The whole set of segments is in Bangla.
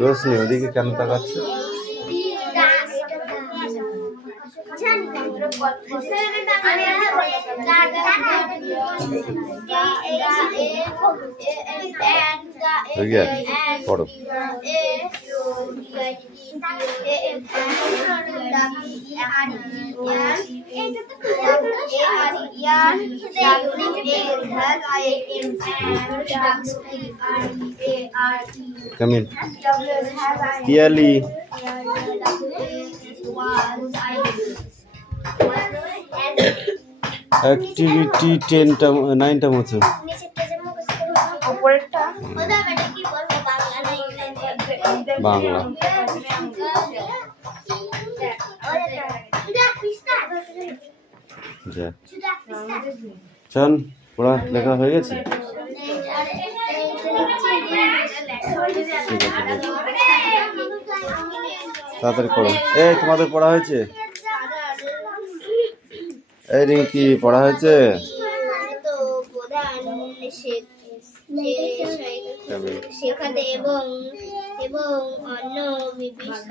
রোশনি ওদিকে কেন তাকাচ্ছে? পড়ো। Come in. Clearly. Activity 10টা 9টা মতো। বাংলা। চল পড়া লেখা হয়ে গেছে? তাড়াতাড়ি করো। এই তোমাদের পড়া হয়েছে? এই রিঙ্কি পড়া হয়েছে? শেখাতে এবং অন্য বিবিষ্ট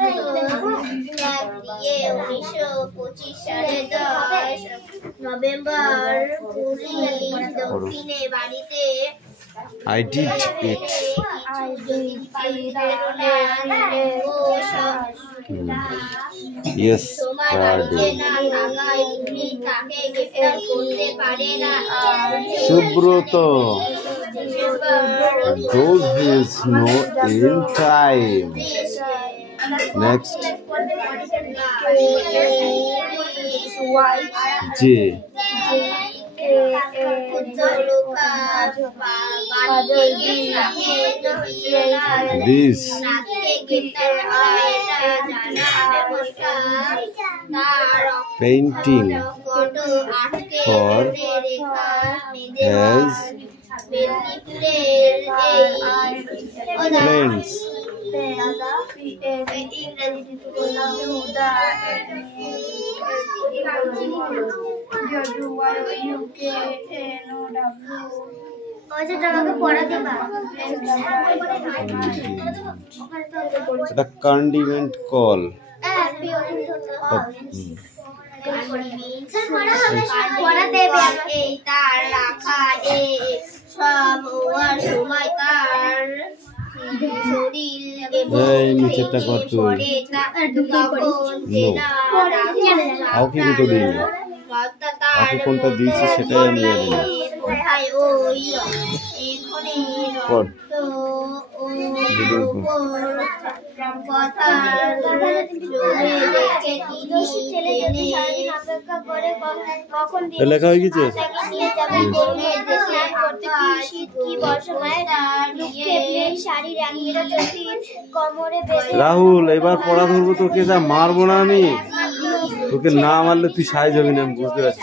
দিয়ে 1925 সালে 10 নভেম্বর দক্ষিণে বাড়িতে I did it. Yes, Subroto. Those who know in time. Next. J. This. Painting for as friends. It's a condiment call. নিচেরটা কর তুই। কাউকে দুটো দিই না, কাউকে কোনটা দিয়েছি সেটাই আমি জানি না। কর লেখা হয়ে গেছে। রাহুল এবার পড়া ধরবো, তোকে যা মারবো না আমি, তোকে না মারলে তুই সাইজ হবি না, আমি বুঝতে পারছি।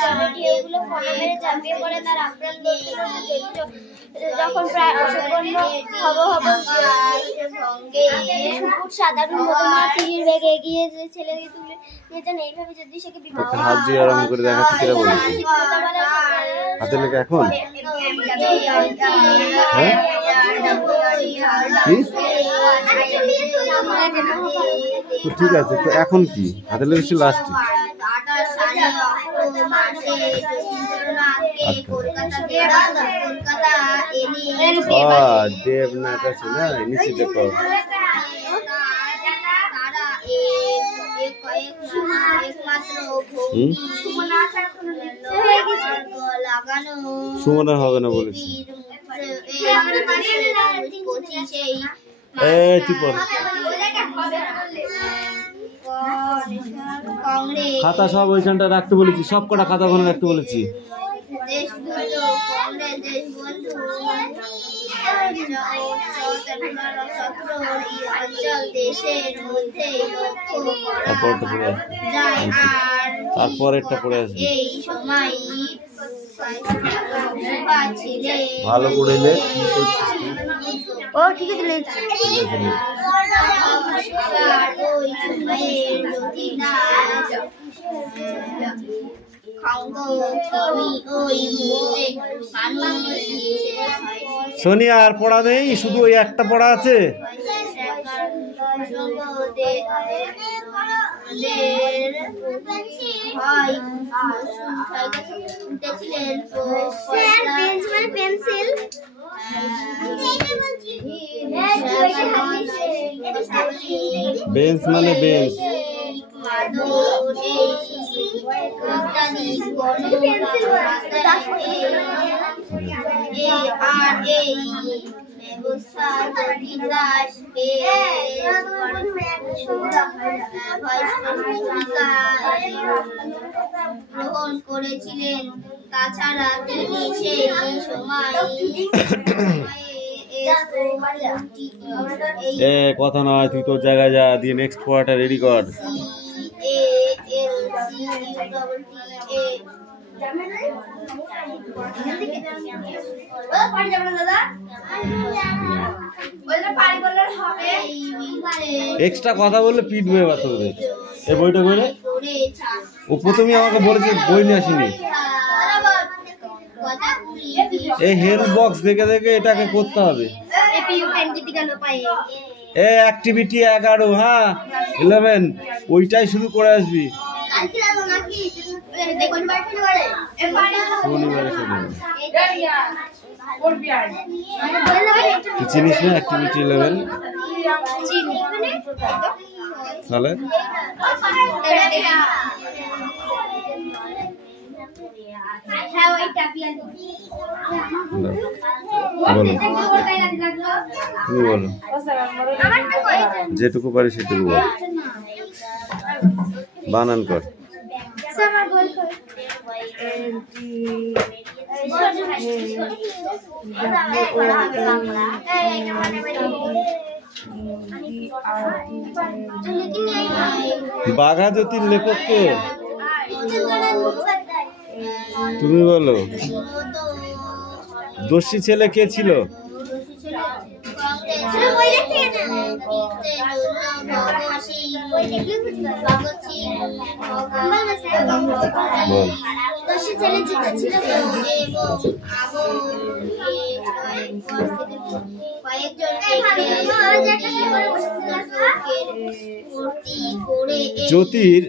যখন প্রায় অসম্পূর্ণ সাধারণ বেগে এগিয়ে ছেলেকে তুলে নিয়ে যান, এইভাবে যদি সেকে হাত দিয়ে আরাম করে দেখাচ্ছি কিরা বলেছি। হাতে লেখা এখন তো ঠিক আছে, তো এখন কি হাতে লেগেছি লাস্টে। দেবনাথ আছে না, নিচে দেখো। সুমনা হবে না বলেছি। খাতা সব ওইখানটা রাখতে বলেছি, সব কটা খাতা ওখানে রাখতে বলেছি। তারপর একটা পড়ে আসবে। ভালো করে লেখ। ও ঠিক আছে লিখছি। সোনিয়া আর পড়া নেই, শুধু ওই একটা পড়া আছে। পেন্সিল বেঞ্চ মানে বেঞ্চ। গ্রহণ করেছিলেন। তাছাড়া তিনি সেই সময় কথা নয়, তুই তোর জায়গায় যা, দিয়ে নেক্সট পড়াটা রেডি কর। এক্সট্রা কথা বললে পিটবে এবার তোদের। এই বইটা করে ও প্রথমে আমাকে বলেছে বই নিয়ে আসিনি। এই হেলথ বক্স দেখে দেখে এটাকে করতে হবে। এ অ্যাক্টিভিটি 11, হ্যাঁ 11, ওইটাই শুধু করে আসবি। তুই চিনিস না অ্যাক্টিভিটি 11? তাহলে বলো, তুমি বলো, যেটুকু পারি সেটুকু বল, বানান কর। বাঘা জ্যোতির লেখক কে? তুমি বলো। দোষী ছেলে কে ছিল? জ্যোতির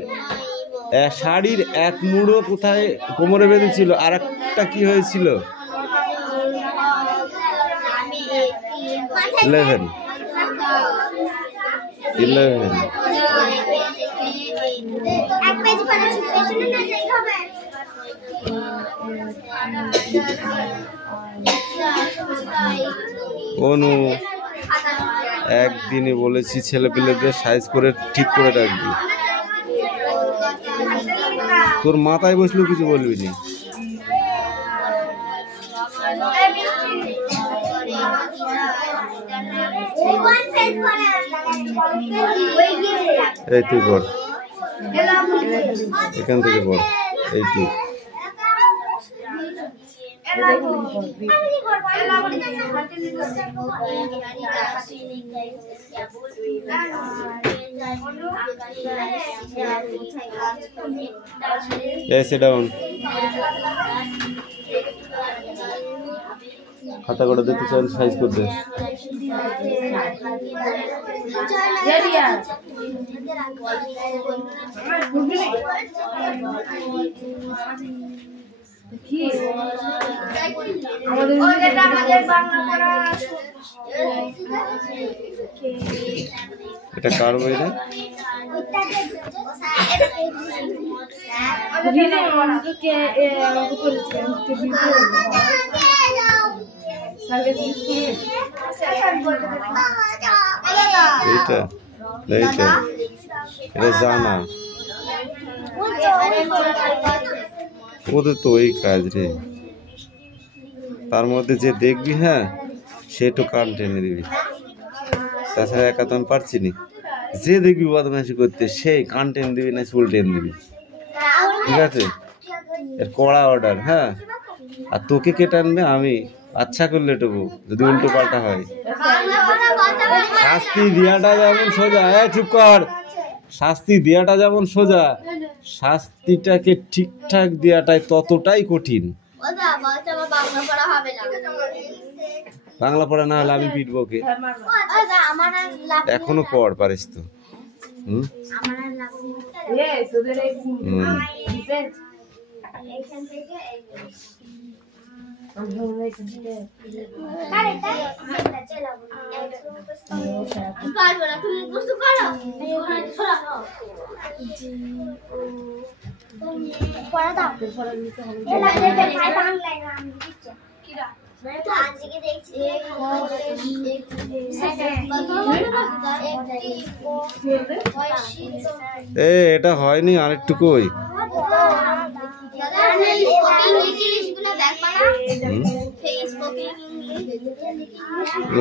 শাড়ির এক মুড়ো কোথায় কোমরে বেঁধেছিল, আর একটা কি হয়েছিল? 11 অনু, একদিনই বলেছি ছেলে পেলেদের সাইজ করে ঠিক করে রাখবি। তোর মাথায় বসলেও কিছু বলবি না। এই তুই পড়, এখান থেকে পড়, এইটুক। sit down. খাতা করে দিতে চান, সাইজ করে দে। এটা কার বই রে? এইটা এইটা এটা জানা, ওদের তো ওই কাজ রে। তার মধ্যে যে দেখবি, হ্যাঁ সে একটু কান টেনে দিবি, তাছাড়া একা তো আমি পারছি না। যে দেখবি বদমাইশি করতে, সেই কান টেনে দিবি না চুল টেনে দিবি, ঠিক আছে? এর কড়া অর্ডার। হ্যাঁ আর তোকে কে টানবে? আমি। আচ্ছা করলে টুকু যদি উল্টো পাল্টা হয়। শাস্তি দেওয়াটা যেমন সোজা, চুপ কর। শাস্তি দেওয়াটা যেমন সোজা, শাস্তিটাকে ঠিকঠাক দেওয়াটাই ততটাই কঠিন। বাংলা পড়া না হলে আমি পিটবো ওকে। এখনো পড় পারিস তো? হুম। এটা হয়নি, আরেকটু কই।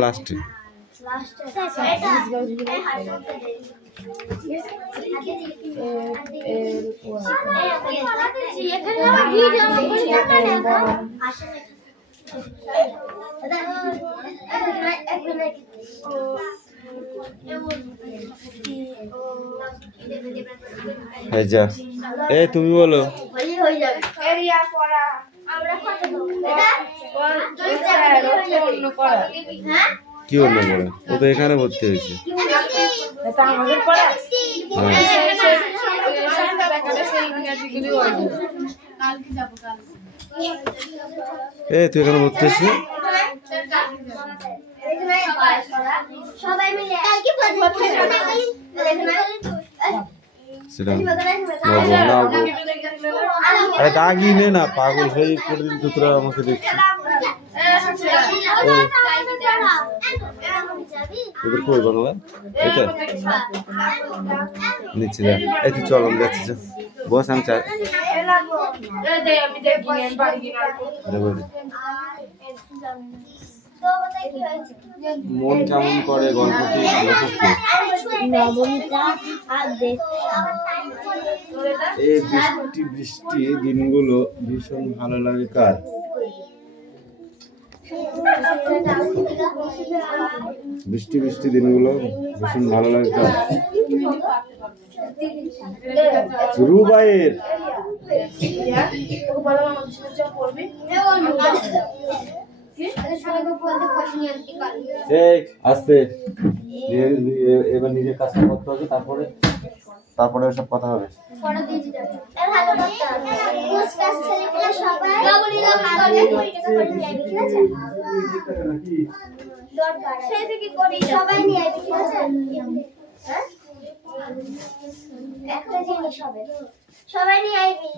লাস্টে তুমি বলো। কি অন্য পড়া? ও তো এখানে ভর্তি হয়েছে। তুই এখানে ভর্তি হয়েছিস? দাগি নে না, পাগল হয়ে প্রতিদিন তো তোরা আমাকে দেখছিস। তোদের কই বাংলা এটা নিচে যা। তুই চল, আমি যাচ্ছি। বস, আমি চাই মন কেমন করে গল্পটি। এই বৃষ্টি দিনগুলো ভীষণ ভালো লাগে কার? বৃষ্টি দিনগুলো ভীষণ ভালো লাগে কার? রুবাইয়ের। আস্তে, এবার নিজের কাজটা করতে হবে, তারপরে সব কথা হবে। সবাই নিয়ে আইবি।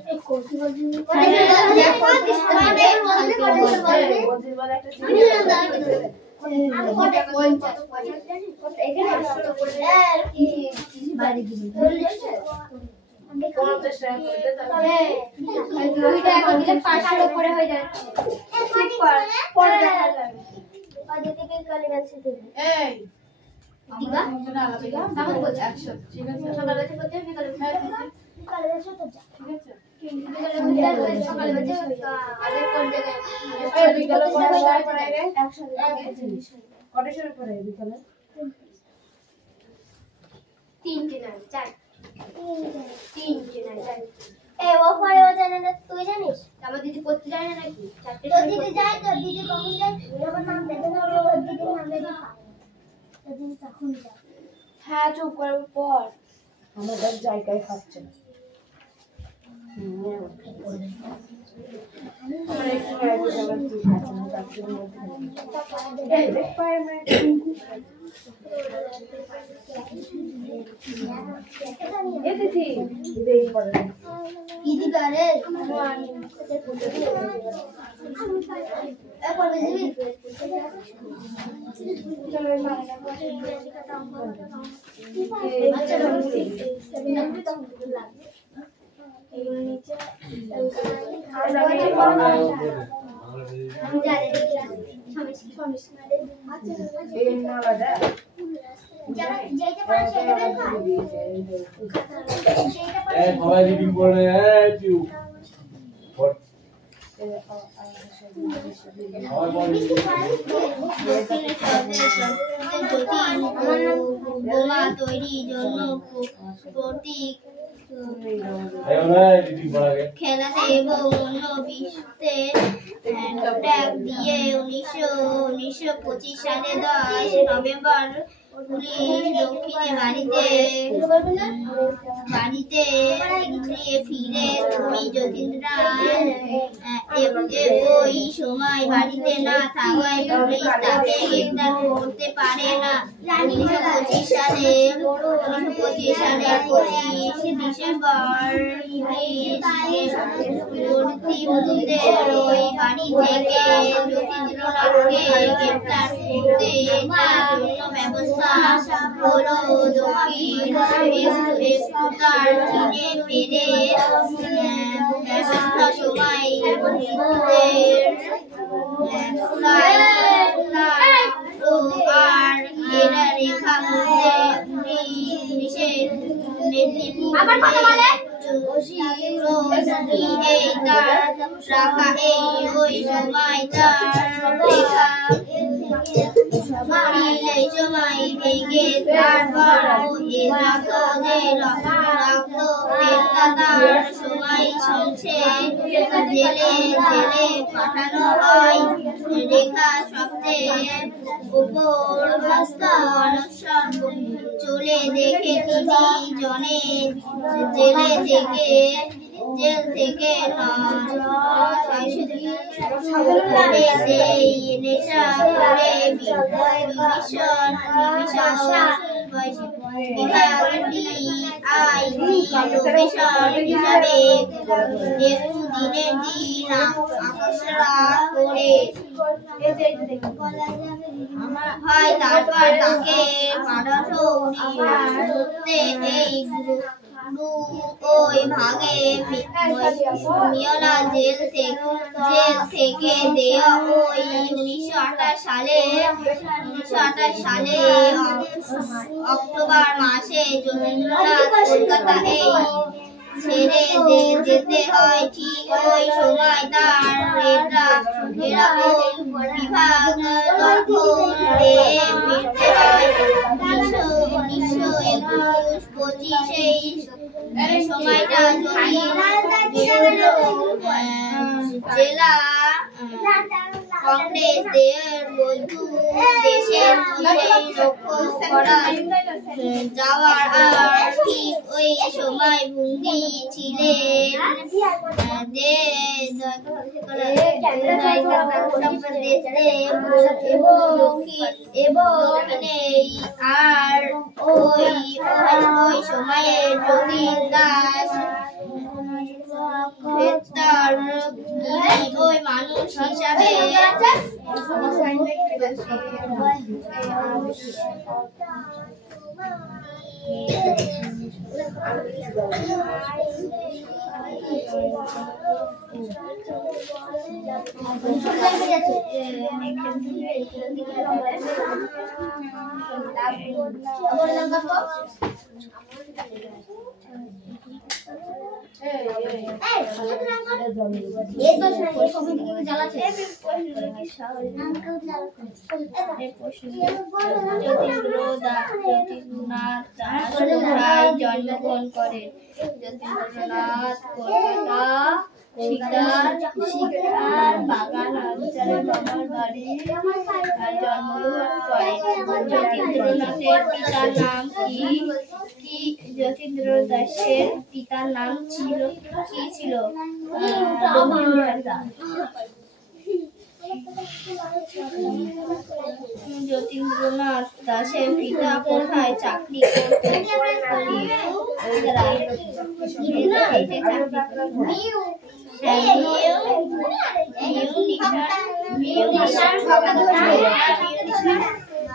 তুই জানিস আমার দিদি পড়তে যায় না নাকি? দিদি যায় তো, দিদি কখন যায়? নাম দিদি তখন যায়। হ্যাঁ, চুপ করে পড়। আমাদের জায়গায় খাচ্ছে না। বোমা তৈরির জন্য প্রতীক খেলাতে এবং অন্য বিশ্বে ট্যাগ দিয়ে 1925 সালে 10 নভেম্বর পুলিশ দক্ষিণে বাড়িতে গিয়ে ফিরে তুমি যতীন্দ্রনাথ ওই সময় বাড়িতে না থাকায় পুলিশ তাকে গ্রেফতার করতে পারে না। 1925 সালে 25 ডিসেম্বর কর্তৃপক্ষের ওই বাড়ি থেকে যতীন্দ্রনাথকে গ্রেফতার করতে তার জন্য ব্যবস্থা হলো। দক্ষিণ আফ্রিকার চীনে পেরে ব্যবস্থা সময় আর এরা রেখা মধ্যে ওই সময় ভেঙে তারপর সময় চলছে জেলে পাঠানো হয়। রেখা সপ্তাহে উপর অনশন চলে দেখে তিনি জেল থেকে নেশা করে হিসাবে একটু দিনের দিন আকর্ষণা করে হয়। তারপর তাকে পাঠানো এই ওই ভাগে মিয়ালা জেল থেকে দেয়া ওই 1928 সালে অক্টোবর মাসে যতীন্দ্রনাথ কলকাতা ছেড়ে যেতে হয়। ঠিক ওই সময় তার বিভাগ ফিরতে হয়। 1921-25 এই সময়টা জেলা কংগ্রেসের বন্ধু দেশের লক্ষ্য করা যাওয়ার আর ঠিক ওই সময় বন্দী ছিলেন দক্ষিণে আর ওই সময়ে যতীন দাস ওই মানুষ হিসাবে জন্মগ্রহণ করেন। যতীন্দ্রনাথ কলকাতা শিকার বাগান অঞ্চলে বাবার বাড়ি জন্মগ্রহণ করেন। যতীন্দ্রনাথের পিতার নাম কি? যতীন্দ্র দাসের পিতার নাম কি ছিল? যতীন্দ্রনাথ দাসের পিতা কোথায় চাকরি করতেন?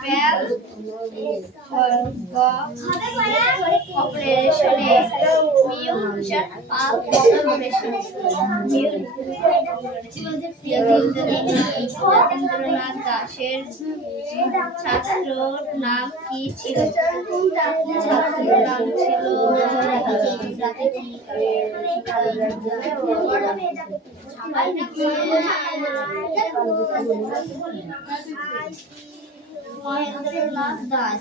অ্যাপেল অপারেশনে মিউশন অফ যতীন্দ্রনাথ দাশের ছাত্রর নাম কি ছিল? ছাত্রর নাম ছিল মহেন্দ্রনাথ দাস।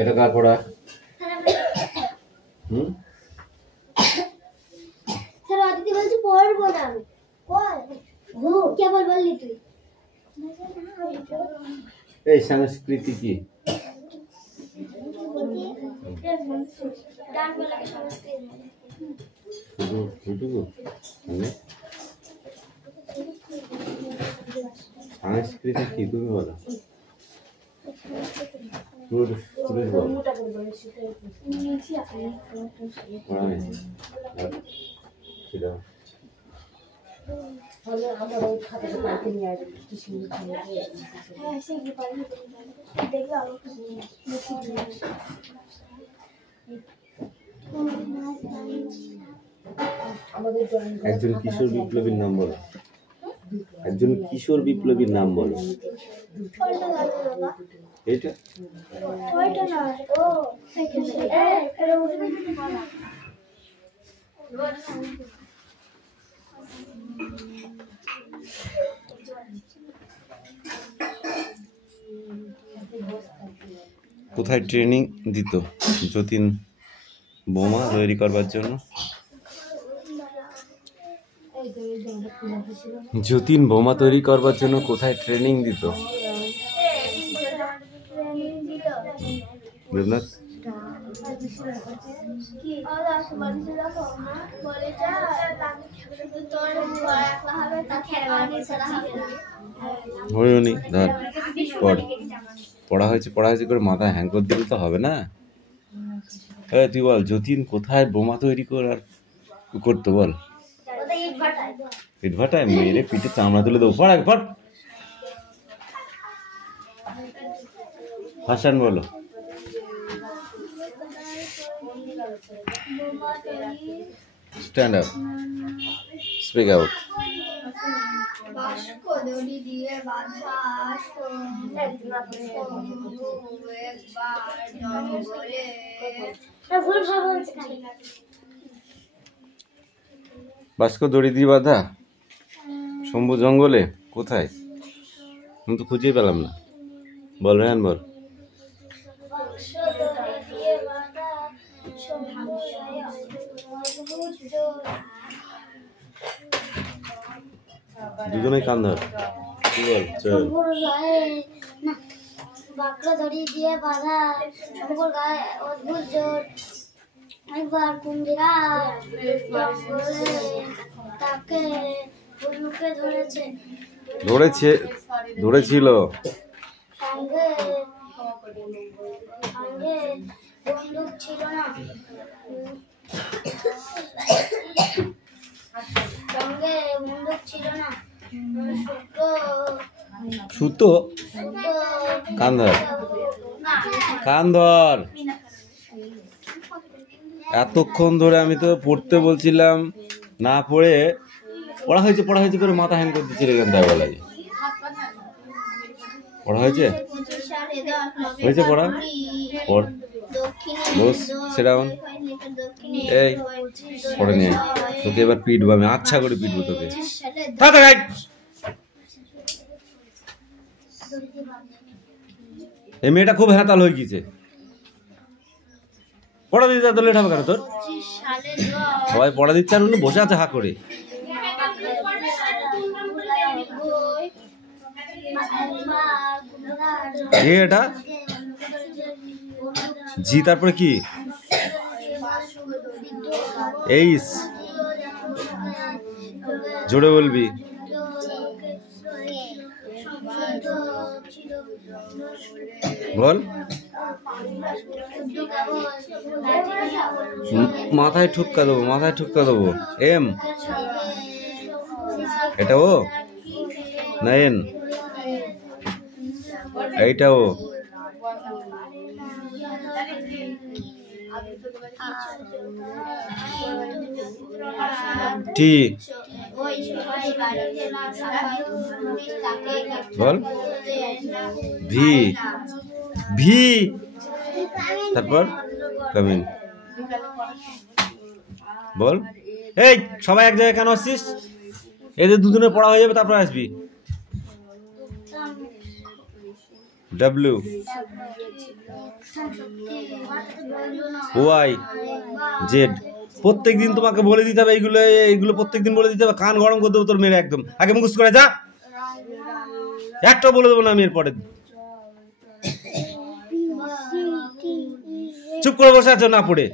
এটা কার পড়া? স্যার অদিতি বলছি পড়বো না আমি। পড় কে বললি তুই? এই সংস্কৃতি কি? গান বলাকে সংস্কৃতি সংস্কৃতি কি তুমি বলো? পুরুষ বল। একজন কিশোর বিপ্লবীর নাম বলো। একজন কিশোর বিপ্লবীর নাম বলো। এটা কোথায় ট্রেনিং দিত যতীন বোমা তৈরি করবার জন্য? যতীন বোমা তৈরি করবার জন্য কোথায় ট্রেনিং দিত? দেবনাথ হয়নি ধর পড়া হয়েছে করে মাথায় হ্যাং করে দিলে তো হবে না। তুই বল যতীন কোথায় বোমা তৈরি করতো বল? ইটভাটায়। মেরে পিঠে চামড়া তুলে দেবো। পড় পড়। হাসান বলো। Stand up, speak out. দড়ি দিয়ে বাঁধা বাস্ক দড়ি দিয়ে বাঁধা শম্ভু জঙ্গলে কোথায়? আমি তো খুঁজেই পেলাম না। বল রেহান বল। দুজনেই কান ধর। কি বল? চল। বাঁকড়া দড়ি দিয়ে বাঁধা শম্ভুর গায়ে অদ্ভুত জোর। একবার কুম্ভীরা জঙ্গলে তাকে হুলুকে ধরেছিল। সঙ্গে বন্দুক ছিল না। সুতো কান ধর। এতক্ষণ ধরে আমি তো পড়তে বলছিলাম, না পড়ে পড়া হয়েছে করে মাথা হ্যাং করে দিচ্ছিল এখান থেকে বলা যায়। পড়া হয়েছে পড়া পড় বস সেরাউন। এই পড়ে নিয়ে তোকে এবার পিটবো আমি, আচ্ছা করে পিটবো তোকে। এই মেয়েটা খুব হ্যাঁতাল হয়ে গেছে, পড়া দিতে এত লেট হবে কেন তোর? সবাই পড়া দিচ্ছে আর উনি বসে আছে হা করে। এটা জি তারপরে কি? এইস জোরে বলবি। বল। মাথায় ঠুক্কা দেবো। এম এটা ও না এন? এইটা ও। টি বল। ভি ভি তারপর কামিন। বল। এই সবাই এক জায়গায় কেন আসছিস? এদের দুজনে পড়া হয়ে যাবে তারপর আসবি। W Y Z. প্রত্যেকদিন তোমাকে বলে দিতে হবে এইগুলো প্রত্যেকদিন বলে দিতে হবে। কান গরম করে দেবো তোর মেয়ের একদম। আগে মুখস্থ করে যা, একটাও বলে দেবো না আমি এরপরে। চুপ করে বসে আছো না পড়ে।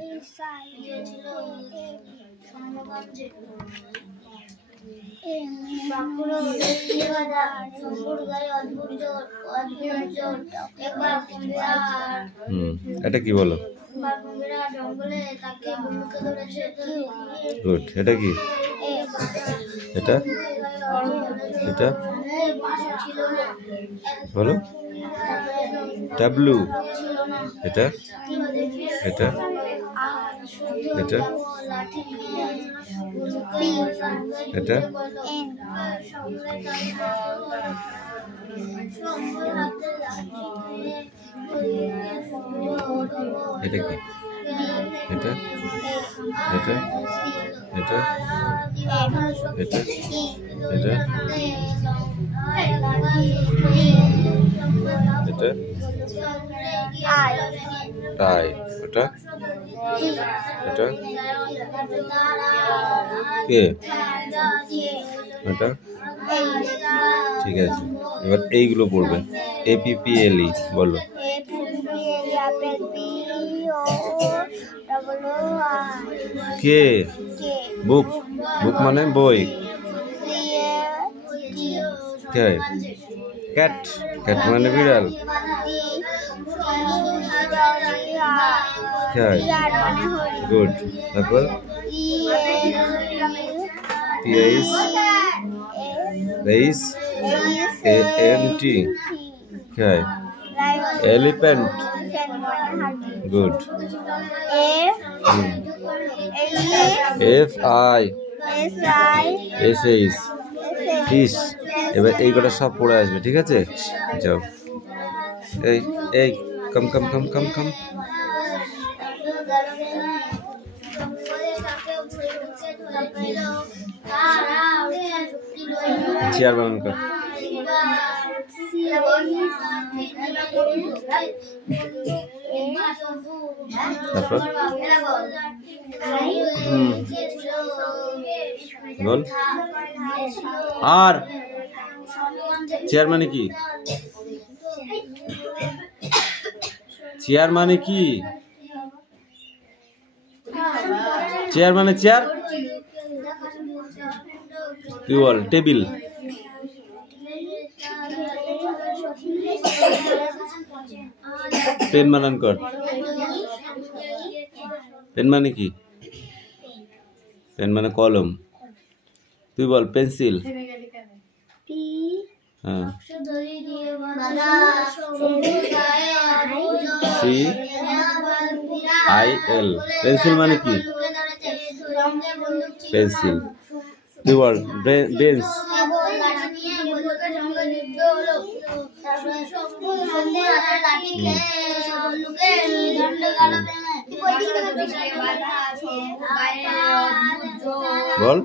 এটা কি বলো? গুড। এটা কি? এটা এটা বলো। ডাব্লু। এটা এটা এটা এটা এটা কি? এটা এটা এটা এটা এটা এটা টাই। এটা এটা কে? এটা ঠিক আছে। এবার এইগুলো পড়বে। APPLE বলো। কে? বুক। বুক মানে বই। কে? ক্যাট। ক্যাট মানে বিড়াল। গুড। তারপর ANT elephant. Good. FISH fish. এবার এই কটা সব পড়ে আসবে, ঠিক আছে? যাও। এই এই কম কম কম কম কম। চেয়ার বানান কর। তারপর বল। আর চেয়ার মানে কি? চেয়ার মানে কি? চেয়ার মানে চেয়ার। তুই বল। টেবিল। পেন বানান কর। পেন মানে কি? পেন মানে কলম। তুই বল। পেন্সিল। হ্যাঁ। IL পেন্সিল মানে কি? পেন্সিল। তুই বল বেঞ্চ। বল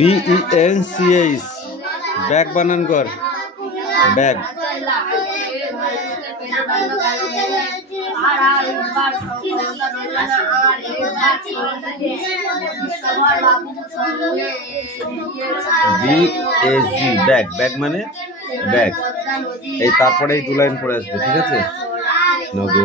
BENCH ব্যাগ বানান কর। ব্যাগ। BAG bag. ব্যাগ মানে ব্যাগ। এই তারপরে এই 2 লাইন পড়ে আসবে, ঠিক আছে? নগো।